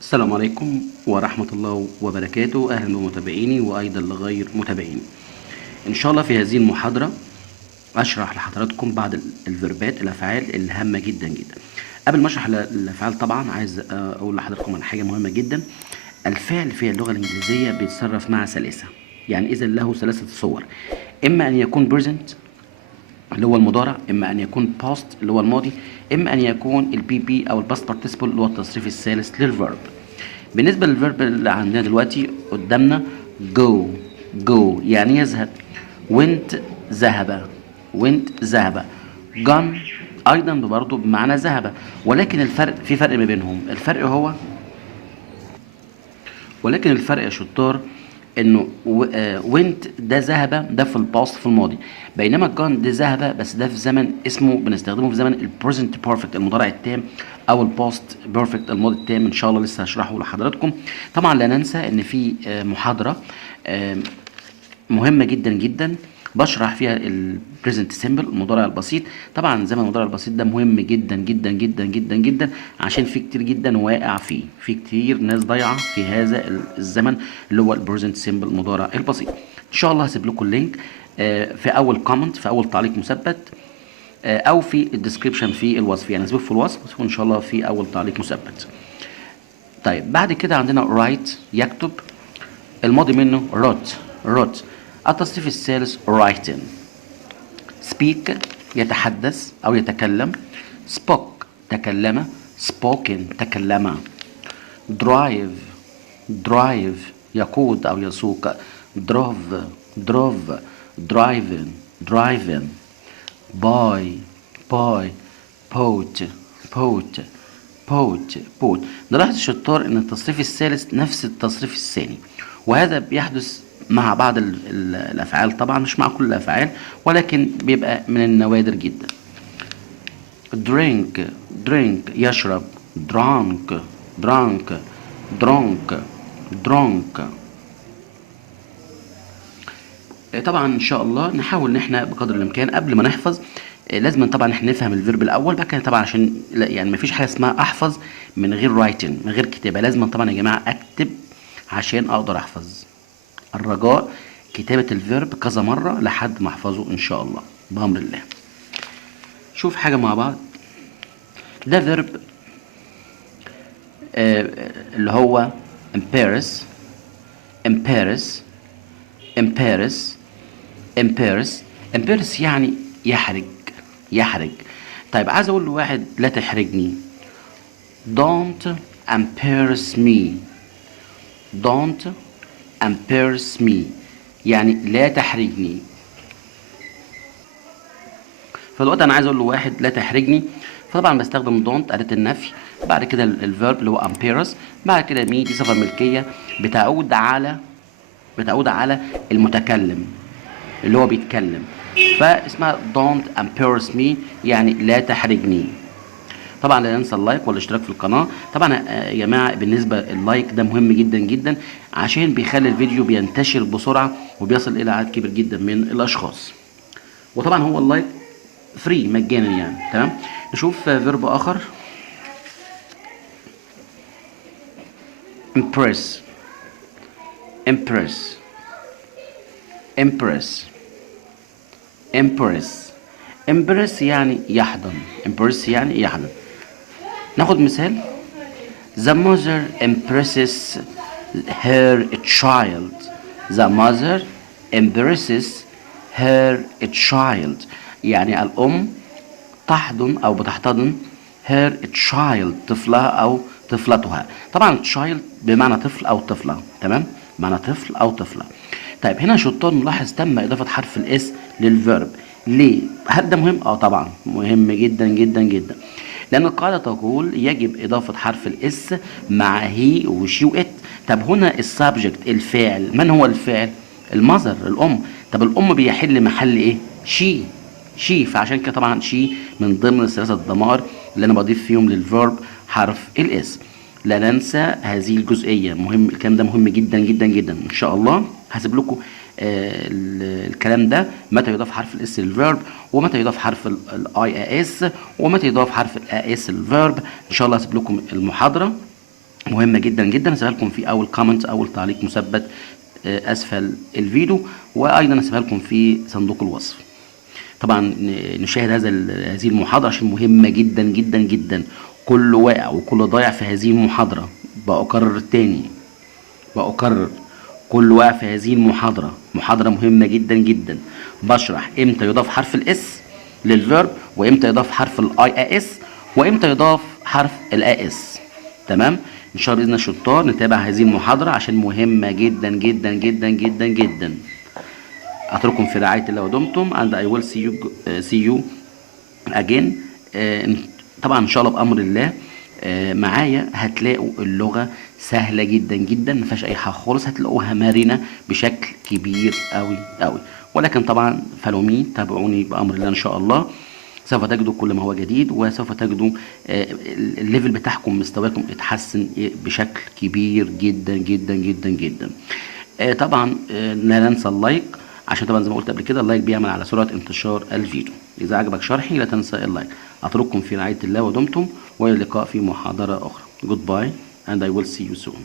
السلام عليكم ورحمة الله وبركاته. أهلا بمتابعيني وأيضا لغير متابعيني. إن شاء الله في هذه المحاضرة أشرح لحضراتكم بعض الفيربات الأفعال الهامة جدا جدا. قبل ما أشرح الأفعال طبعا عايز أقول لحضراتكم على حاجة مهمة جدا. الفعل في اللغة الإنجليزية بيتصرف مع ثلاثة، يعني إذا له ثلاثة صور: إما أن يكون present اللي هو المضارع، اما ان يكون past اللي هو الماضي، اما ان يكون البي بي او الباست participle اللي هو التصريف الثالث للفيرب. بالنسبه للفيرب اللي عندنا دلوقتي قدامنا go يعني يذهب، went ذهب gone ايضا برضه بمعنى ذهب، ولكن في فرق ما بينهم. الفرق يا شطار انه وينت ده ذهب، ده في الباست في الماضي، بينما الجان ده ذهب بس ده في زمن اسمه بنستخدمه في زمن البريزنت بيرفكت المضارع التام، او الباست بيرفكت الماضي التام. ان شاء الله لسه هشرحه لحضراتكم. طبعا لا ننسى ان في محاضره مهمه جدا جدا بشرح فيها البريزنت سيمبل المضارع البسيط. طبعا زمن المضارع البسيط ده مهم جدا جدا جدا جدا جدا، عشان في كتير جدا واقع فيه، في كتير ناس ضايعه في هذا الزمن اللي هو البريزنت سيمبل المضارع البسيط. ان شاء الله هسيب لكم اللينك في اول كومنت، في اول تعليق مثبت، او في الديسكريبشن في الوصف، يعني هسيبه في الوصف وان شاء الله في اول تعليق مثبت. طيب بعد كده عندنا write يكتب، الماضي منه wrote. التصريف الثالث writing. speak يتحدث أو يتكلم، spoke تكلم، spoken تكلم. drive يقود أو يسوق، drove driving. buy bought. نلاحظ الشطار ان التصريف الثالث نفس التصريف الثاني، وهذا بيحدث مع بعض الافعال، طبعا مش مع كل الافعال ولكن بيبقى من النوادر جدا. drink يشرب، drunk طبعا ان شاء الله نحاول ان احنا بقدر الامكان قبل ما نحفظ لازم طبعا احنا نفهم الفيرب الاول، بعد كده طبعا عشان يعني مفيش حاجه اسمها احفظ من غير رايتنج، من غير كتابه. لازم طبعا يا جماعه اكتب عشان اقدر احفظ. الرجاء كتابه الفيرب كذا مره لحد ما احفظه ان شاء الله بامر الله. شوف حاجه مع بعض. ده فيرب اللي هو امبيرس يعني يحرج. طيب عايز اقول لواحد لا تحرجني، don't embarrass me يعني لا تحرجني. فالوقت انا عايز اقول لواحد لا تحرجني، فطبعا بستخدم don't أداة النفي، بعد كده الفيرب اللي هو embarrass، بعد كده me دي صفة ملكية بتعود على المتكلم اللي هو بيتكلم، فاسمها don't embarrass me يعني لا تحرجني. طبعا لا ننسى اللايك والاشتراك في القناه. طبعا يا جماعه بالنسبه اللايك ده مهم جدا جدا، عشان بيخلي الفيديو بينتشر بسرعه وبيصل الى عدد كبير جدا من الاشخاص. وطبعا هو اللايك فري مجانا يعني. تمام. نشوف فيرب اخر. impress يعني يحضن. ناخد مثال. The mother impresses her child. يعني الأم تحضن أو بتحتضن her child طفلها أو طفلتها. طبعا child بمعنى طفل أو طفلة، تمام، معنى طفل أو طفلة. طيب هنا شطار نلاحظ تم إضافة حرف الإس للفيرب. ليه؟ هل ده مهم؟ طبعا مهم جدا جدا جدا، لأن القاعدة تقول يجب إضافة حرف الإس مع هي وشي وإت. طب هنا السبجكت الفاعل، من هو الفاعل؟ المذر الأم. طب الأم بيحل محل إيه؟ شي، فعشان كده طبعا شي من ضمن الثلاثة الضمائر اللي أنا بضيف فيهم للفيرب حرف الإس. لا ننسى هذه الجزئية، مهم الكلام ده مهم جدا جدا جدا. إن شاء الله هسيب لكم الكلام ده، متى يضاف حرف الاس للفيرب، ومتى يضاف حرف الاي اس، ومتى يضاف حرف الاس للفيرب. ان شاء الله هسيب لكم المحاضره مهمة جدا جدا. هسيبها لكم في اول كومنت، اول تعليق مثبت اسفل الفيديو، وايضا هسيبها لكم في صندوق الوصف. طبعا نشاهد هذه المحاضرة عشان مهمة جدا جدا جدا. كل واقع وكل ضايع في هذه المحاضرة. بأكرر تاني، وأكرر، كل واقع في هذه المحاضرة. محاضرة مهمة جدا جدا. بشرح امتى يضاف حرف الاس للفيرب، وامتى يضاف حرف الاي اس، وامتى يضاف حرف الاس. تمام. ان شاء الله باذن الشطار نتابع هذه المحاضرة عشان مهمة جدا جدا جدا جدا جدا. اترككم في رعاية الله ودمتم and I will see you again. طبعا ان شاء الله بامر الله معايا هتلاقوا اللغة سهلة جدا جدا، ما فيهاش اي حاجة خالص، هتلاقوها مرنة بشكل كبير قوي قوي. ولكن طبعا فالومي، تابعوني بامر الله ان شاء الله، سوف تجدوا كل ما هو جديد، وسوف تجدوا الليفل بتاعكم، مستواكم اتحسن بشكل كبير جدا جدا جدا جدا. طبعا لا ننسى اللايك، عشان طبعا زي ما قلت قبل كده اللايك بيعمل على سرعة انتشار الفيديو. إذا عجبك شرحي لا تنسى اللايك. أترككم في رعاية الله ودمتم، وإلى اللقاء في محاضرة أخرى. Goodbye and I will see you soon.